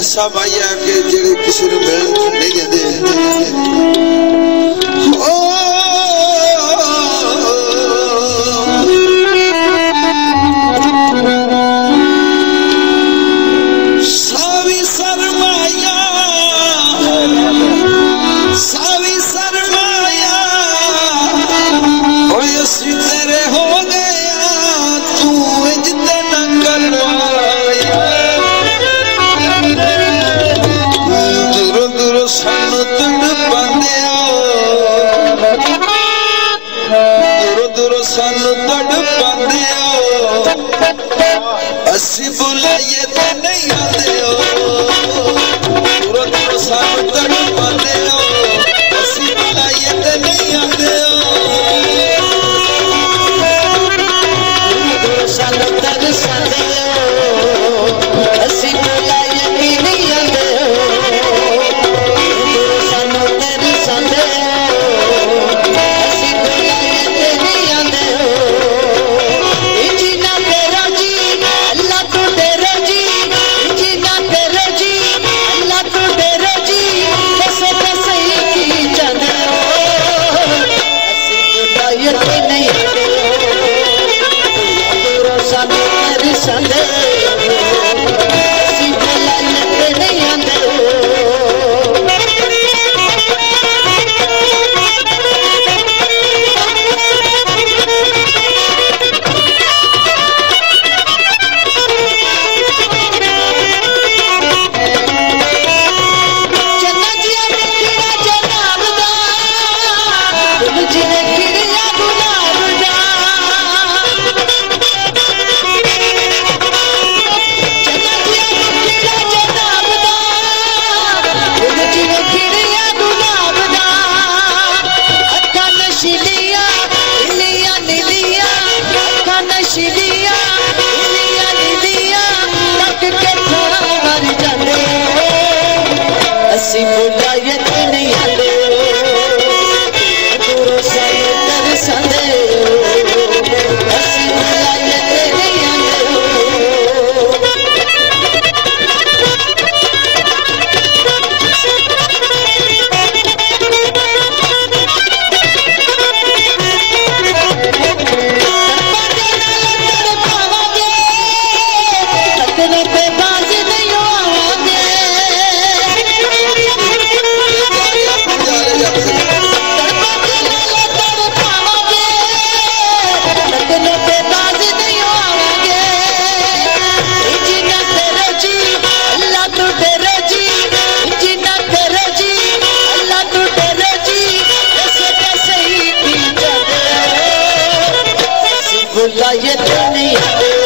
ऐसा भाई है कि जेड़े किसी ने मिल नहीं देते असी बुलाइए तो नहीं आते हो दूरों दूरों सानू तड़पाते हो असी बुलाइए तो नहीं आते हो दूरों सानू तरसाते हो असी बुलाइए भी नहीं आते हो दूरों सानू तरसाते हो असी बुलाइए तो नहीं आते हो बुलाइए तो नहीं